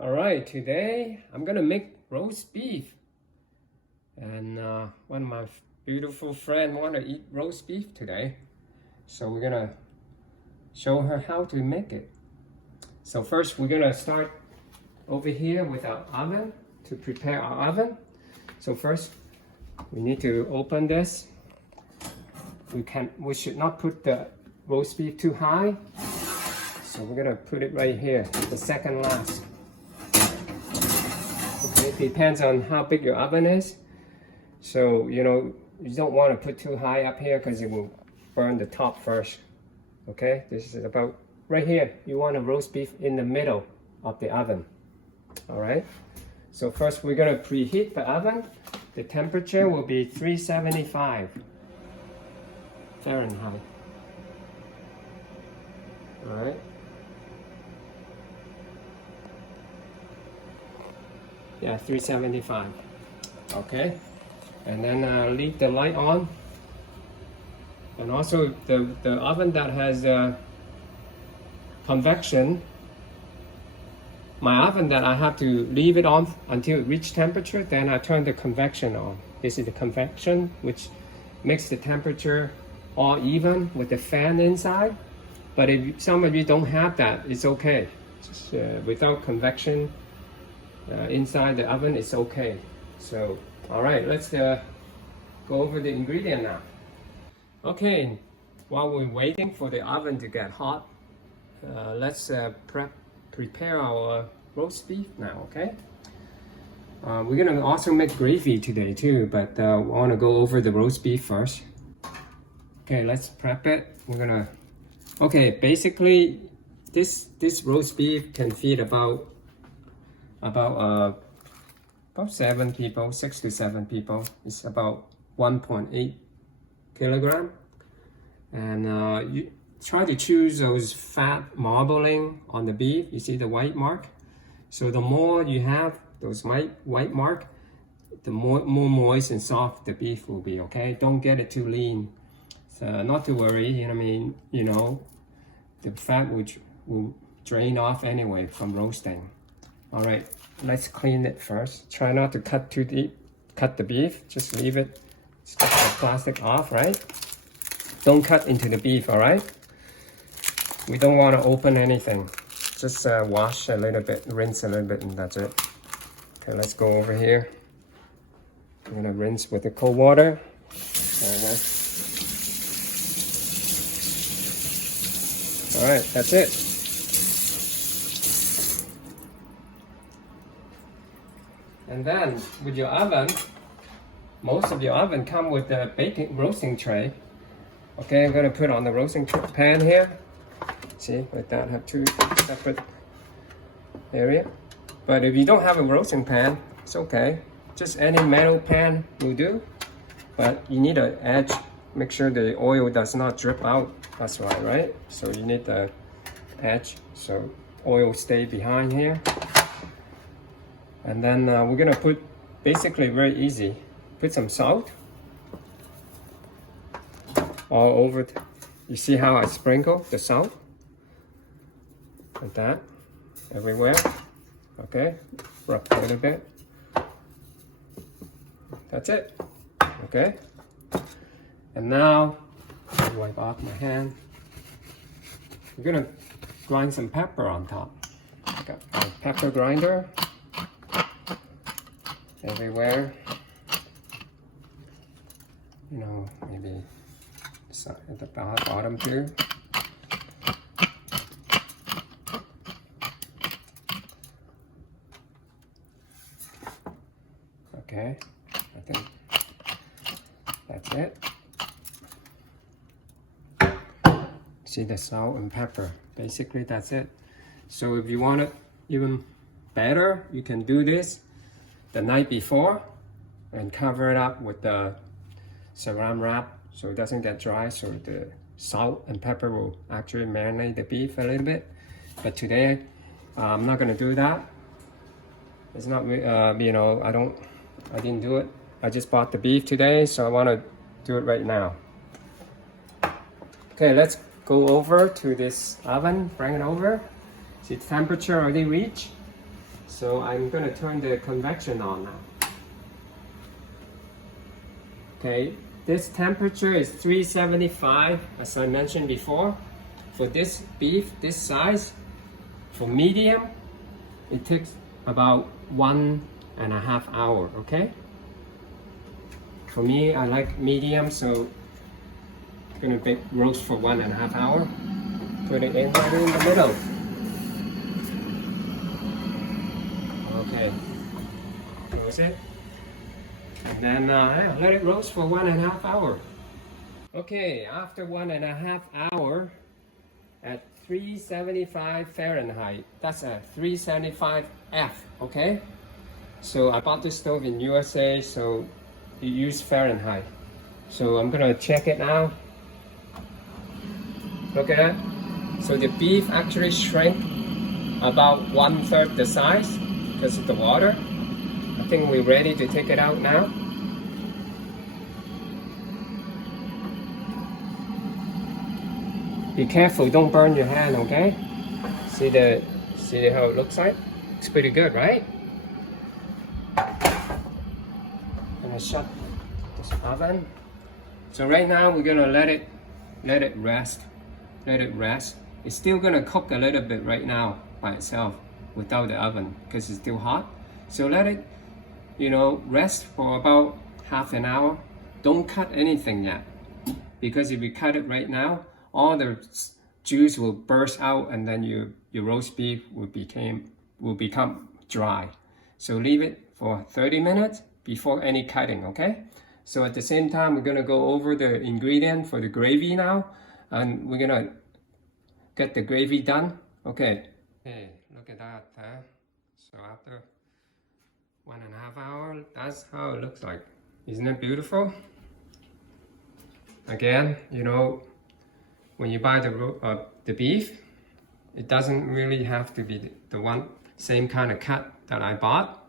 Alright, today I'm gonna make roast beef. And one of my beautiful friends want to eat roast beef today. So we're gonna show her how to make it. So first we're gonna start over here with our oven to prepare our oven. So first we need to open this. We should not put the roast beef too high. So we're gonna put it right here, the second last. Okay, it depends on how big your oven is. So, you don't want to put too high up here because it will burn the top first. Okay, this is about right here. You want a roast beef in the middle of the oven. All right, so first we're going to preheat the oven. The temperature will be 375 Fahrenheit. All right. Yeah, 375. Okay. And then leave the light on. And also the oven that has convection, my oven that I have to leave it on until it reaches temperature, then I turn the convection on. This is the convection, which makes the temperature all even with the fan inside. But if some of you don't have that, it's okay. Just, without convection inside the oven, it's okay. So, all right, let's go over the ingredient now. Okay, while we're waiting for the oven to get hot, let's prepare our roast beef now, okay? We're gonna also make gravy today too, but we wanna go over the roast beef first. Okay, let's prep it. Okay, basically, this roast beef can feed about 7 people, 6 to 7 people. It's about 1.8 kilogram. And you try to choose those fat marbling on the beef. You see the white mark? So the more you have those white mark, the more moist and soft the beef will be, okay? Don't get it too lean. So not to worry, the fat will drain off anyway from roasting. All right, let's clean it first. Try not to cut too deep. Cut the beef, just leave it. Just get the plastic off, right? Don't cut into the beef, all right? We don't want to open anything. Just wash a little bit, rinse a little bit, and that's it. Okay, let's go over here. I'm gonna rinse with the cold water. There we go. All right, that's it. And then with your oven, most of your oven come with a roasting tray. Okay, I'm gonna put on the roasting pan here. See, like that, have two separate area. But if you don't have a roasting pan, it's okay. Just any metal pan will do. But you need an edge. Make sure the oil does not drip out. That's why, right? So you need the edge so oil stay behind here. And then we're gonna put, basically very easy, put some salt all over it. You see how I sprinkle the salt? Like that, everywhere. Okay, rub a little bit. That's it, okay? And now, I'll wipe off my hand. We're gonna grind some pepper on top. I got my pepper grinder. Everywhere, maybe at the bottom too. Okay, I think that's it. See the salt and pepper, basically that's it. So if you want it even better, you can do this the night before and cover it up with the saran wrap so it doesn't get dry, so the salt and pepper will actually marinate the beef a little bit. But today I'm not gonna do that. It's not I didn't do it. I just bought the beef today, so I want to do it right now. Okay, let's go over to this oven, bring it over. See the temperature already reached. So I'm going to turn the convection on now. Okay, this temperature is 375, as I mentioned before. For this beef, this size, for medium, it takes about 1.5 hours, okay? For me, I like medium, so I'm gonna bake roast for 1.5 hours. Put it in right in the middle. Okay, close it. And then let it roast for 1.5 hours. Okay, after 1.5 hours at 375 Fahrenheit, that's a 375 F, okay? So I bought this stove in USA, so you use Fahrenheit. So I'm gonna check it now. Look at that. So the beef actually shrank about 1/3 the size because of the water. I think we're ready to take it out now. Be careful, don't burn your hand, okay? See how it looks like? It's pretty good, right? Gonna shut this oven. So right now we're gonna let it rest. Let it rest. It's still gonna cook a little bit right now by itself without the oven because it's still hot. So let it, rest for about half an hour. Don't cut anything yet, because if you cut it right now, all the juice will burst out and then your roast beef will become dry. So leave it for 30 minutes before any cutting, okay? So at the same time, we're gonna go over the ingredient for the gravy now, and we're gonna get the gravy done, okay? Hey, look at that, huh? So after 1.5 hours, that's how it looks like. Isn't it beautiful? Again, when you buy the beef, it doesn't really have to be the same kind of cut that I bought.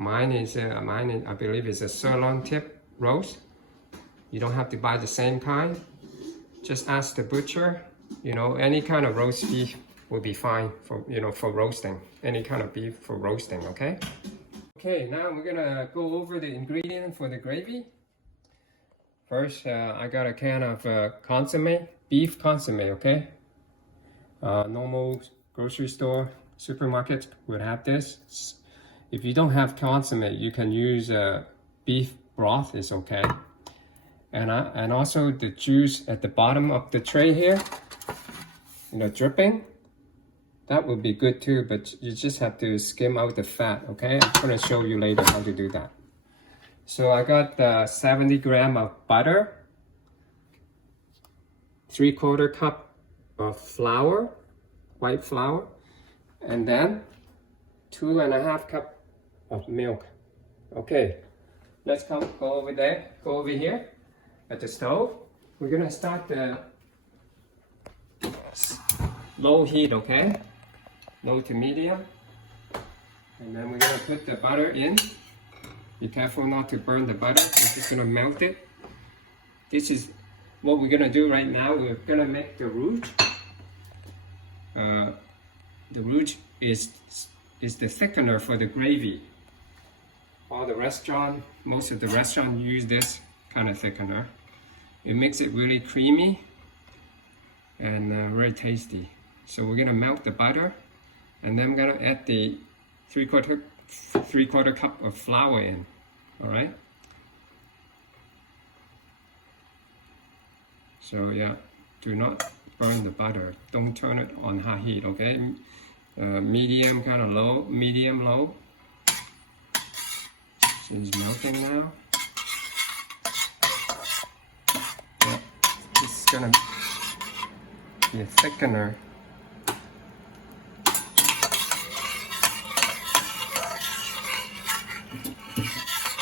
Mine I believe is a sirloin tip roast. You don't have to buy the same kind. Just ask the butcher. Any kind of roast beef will be fine for roasting. Any kind of beef for roasting, okay? Okay, now we're gonna go over the ingredient for the gravy. First, I got a can of consomme, beef consomme, okay? Normal grocery store, supermarket would have this. If you don't have consomme, you can use beef broth, is okay. And also the juice at the bottom of the tray here, dripping, that would be good too, but you just have to skim out the fat, okay? I'm gonna show you later how to do that. So I got 70 grams of butter, 3/4 cup of flour, white flour, and then 2.5 cups of milk. Okay, let's go over here at the stove. We're gonna start the low heat, okay? Low to medium. And then we're gonna put the butter in. Be careful not to burn the butter. We're just gonna melt it. This is what we're gonna do right now. We're gonna make the roux. The roux is the thickener for the gravy. Most of the restaurants use this kind of thickener. It makes it really creamy and very tasty. So we're gonna melt the butter, and then I'm gonna add the 3/4 cup of flour in. All right. So yeah, do not burn the butter. Don't turn it on high heat, okay? Medium, kind of low, medium low. So it's melting now. Yeah, this is gonna be a thickener.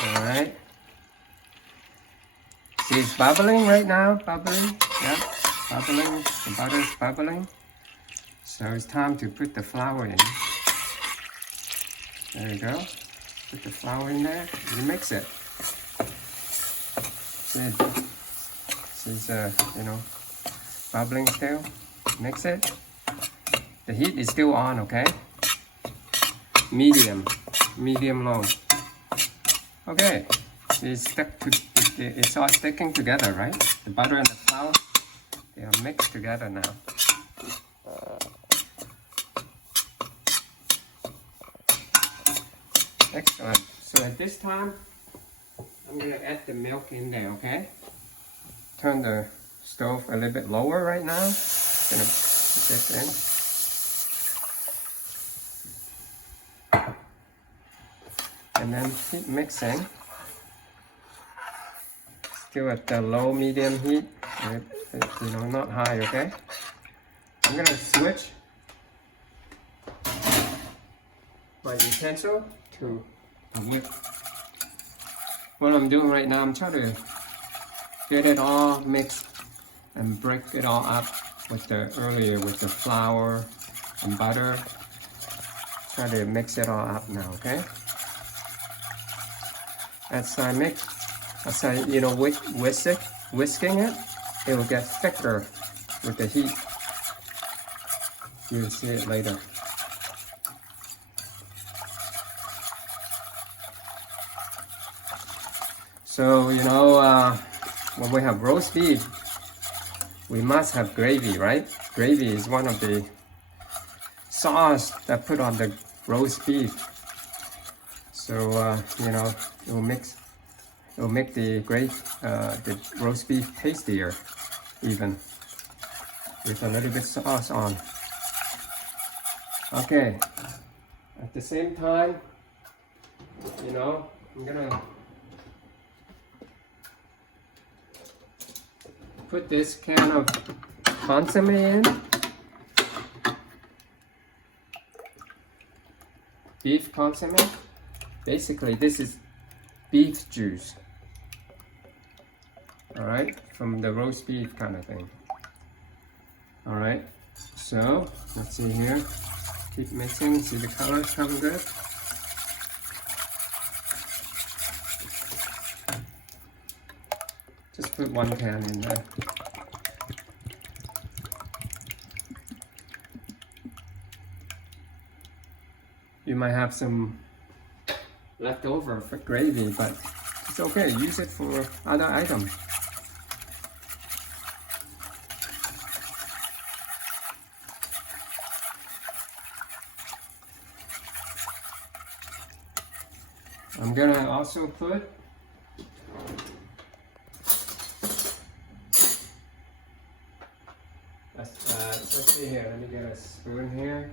Alright. See, it's bubbling right now, bubbling. Yeah, bubbling. The butter's bubbling. So it's time to put the flour in. There you go. Put the flour in there. You mix it. See, it's bubbling still. Mix it. The heat is still on, okay? medium low. Okay, it's all sticking together, right? The butter and the flour, they are mixed together now. Excellent. So at this time, I'm gonna add the milk in there, okay? Turn the stove a little bit lower right now. Gonna put this in. And then keep mixing. Still at the low medium heat, you know, not high, okay? I'm gonna switch my utensil to a whip. What I'm doing right now, I'm trying to get it all mixed and break it all up with the flour and butter. Try to mix it all up now, okay? As I you know, whisking it, it will get thicker with the heat. You'll see it later. So, you know, when we have roast beef, we must have gravy, right? Gravy is one of the sauce that put on the roast beef. So, you know, it will make the roast beef tastier, even with a little bit sauce on. Okay. At the same time, you know, I'm gonna put this can of consomme in. Beef consomme. Basically, this is beef juice. Alright, from the roast beef kind of thing. Alright, so let's see here. Keep mixing, see the colors coming good. Just put one can in there. You might have some leftover for gravy, but it's okay. Use it for other items. I'm gonna also put let's see here. Let me get a spoon here.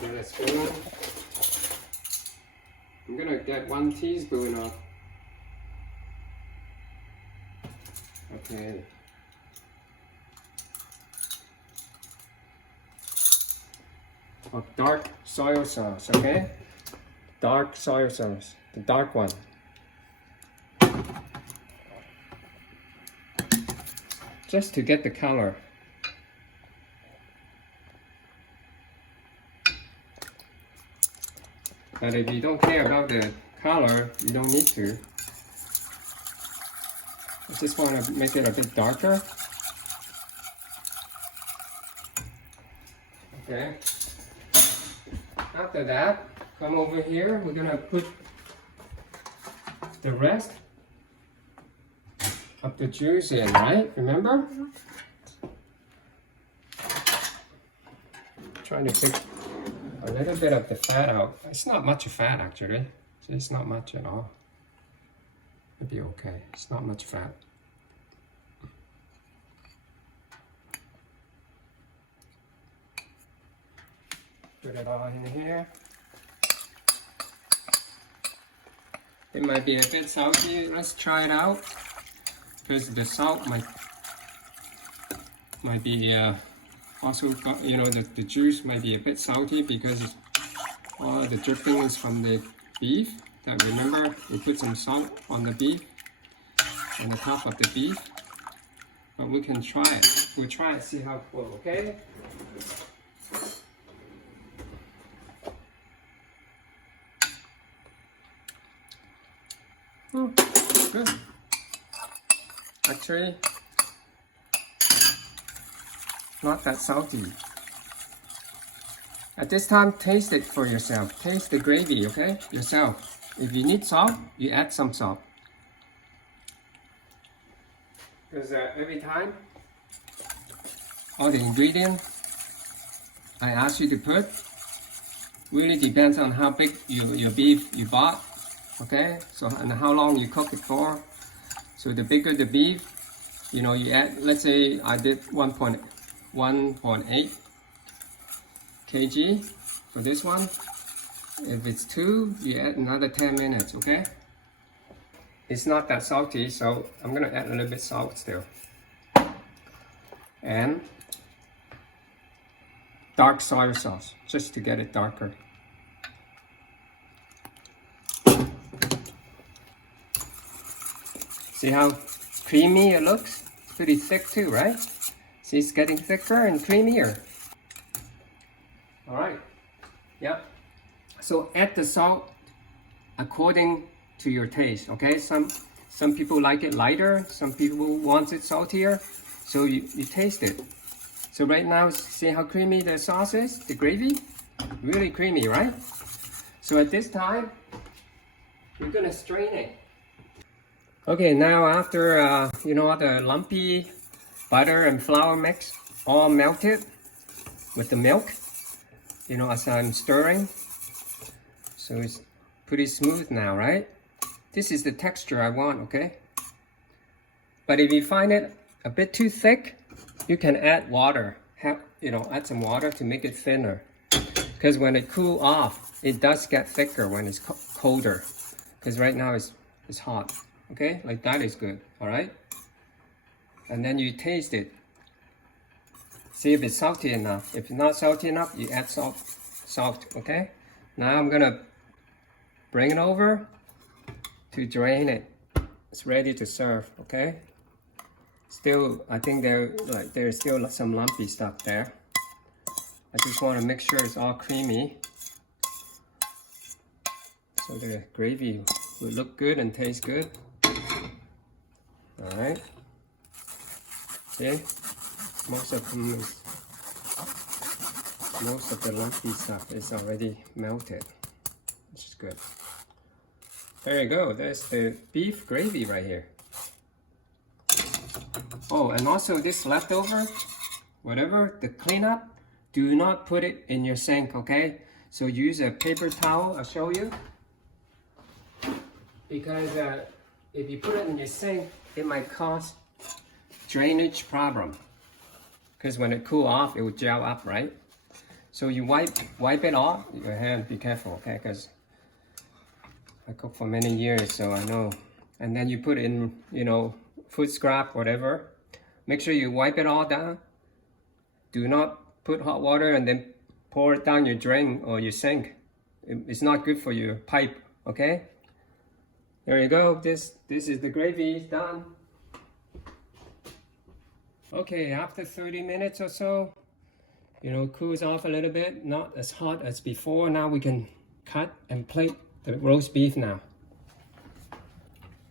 Get a spoon. I'm gonna get 1 teaspoon of. Okay. Of dark soy sauce, okay? Dark soy sauce, the dark one. Just to get the color. But if you don't care about the color, you don't need to. I just want to make it a bit darker. Okay. After that, come over here. We're gonna put the rest of the juice in, right? Remember? Trying to take a little bit of the fat out. It's not much fat actually. It's not much at all. It'll be okay. It's not much fat. Put it all in here. It might be a bit salty. Let's try it out. Because the salt might be also, you know, the juice might be a bit salty because all the dripping is from the beef. That remember, we put some salt on the beef, on the top of the beef. But we can try it. We'll try it, see how it goes, okay? Oh, good. Actually, not that salty. At this time, taste it for yourself. Taste the gravy, okay? Yourself. If you need salt, you add some salt. Because every time, all the ingredients I ask you to put really depends on how big your beef you bought, okay? So, and how long you cook it for. So the bigger the beef, you know, you add, let's say I did 1.8 kg for this one. If it's 2, you add another 10 minutes, okay? It's not that salty, so I'm gonna add a little bit salt still. And dark soy sauce, just to get it darker. See how creamy it looks? It's pretty thick too, right? See, it's getting thicker and creamier. All right, yeah. So add the salt according to your taste, okay? Some people like it lighter, some people want it saltier, so you taste it. So right now, see how creamy the sauce is, the gravy? Really creamy, right? So at this time, we're gonna strain it. Okay, now after, you know, the lumpy butter and flour mix all melted with the milk, you know, as I'm stirring. So it's pretty smooth now, right? This is the texture I want, okay? But if you find it a bit too thick, you can add water. You know, add some water to make it thinner. Because when it cools off, it does get thicker when it's colder. Because right now it's hot, okay? Like that is good, all right? And then you taste it. See if it's salty enough. If it's not salty enough, you add salt, okay? Now I'm gonna bring it over to drain it. It's ready to serve, okay? Still, I think there's still some lumpy stuff there. I just want to make sure it's all creamy, so the gravy will look good and taste good. All right. See, most of the lumpy stuff is already melted, which is good. There you go. There's the beef gravy right here. Oh, and also this leftover, whatever, the cleanup, do not put it in your sink, okay? So use a paper towel, I'll show you. Because if you put it in your sink, it might cause drainage problem. Because when it cools off, it will gel up, right? So you wipe it off your hand, be careful, okay? Because I cooked for many years, so I know. And then you put it in, you know, food scrap, whatever. Make sure you wipe it all down. Do not put hot water and then pour it down your drain or your sink. It's not good for your pipe, okay? There you go. This is the gravy. It's done. Okay, after 30 minutes or so, you know, cools off a little bit. Not as hot as before. Now we can cut and plate the roast beef now.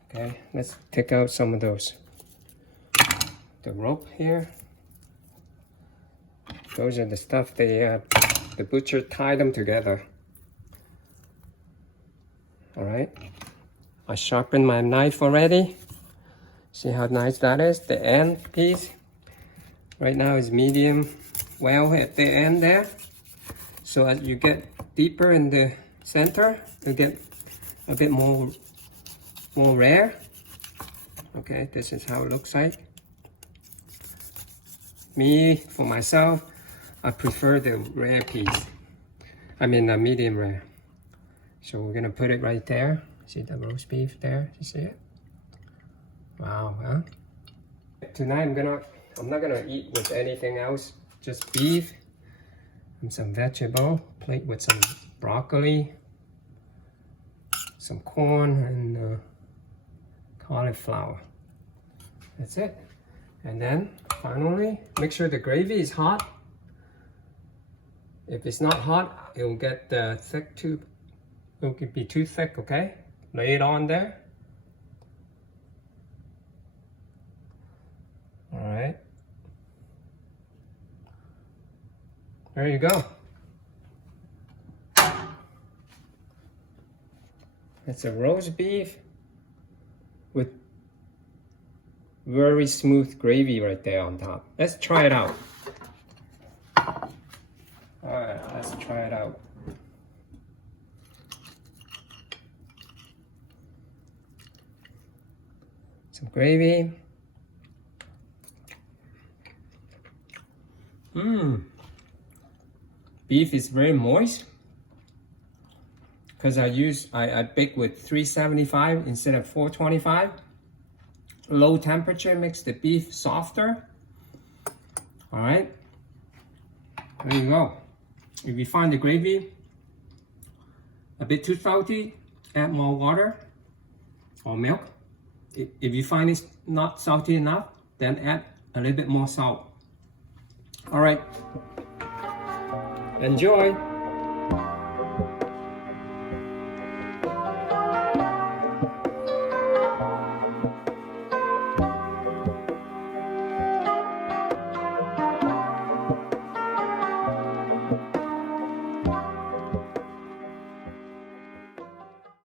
Okay, let's take out some of the rope here. Those are the stuff the butcher tied them together. All right, I sharpened my knife already. See how nice that is? The end piece right now is medium well at the end there. So as you get deeper in the center, you get a bit more rare. Okay, this is how it looks like. Me, for myself, I prefer the rare piece. I mean the medium rare. So we're gonna put it right there. See the roast beef there? You see it? Wow, huh? Tonight I'm not gonna eat with anything else. Just beef and some vegetable. Plate with some broccoli, some corn, and cauliflower. That's it. And then finally, make sure the gravy is hot. If it's not hot, it will get thick too. It will be too thick, okay? Lay it on there. All right. There you go. It's a roast beef with very smooth gravy right there on top. Let's try it out. Alright, let's try it out. Some gravy. Beef is very moist because I bake with 375 instead of 425. Low temperature makes the beef softer. All right, there you go. If you find the gravy a bit too salty, add more water or milk. If you find it's not salty enough, then add a little bit more salt. All right, enjoy.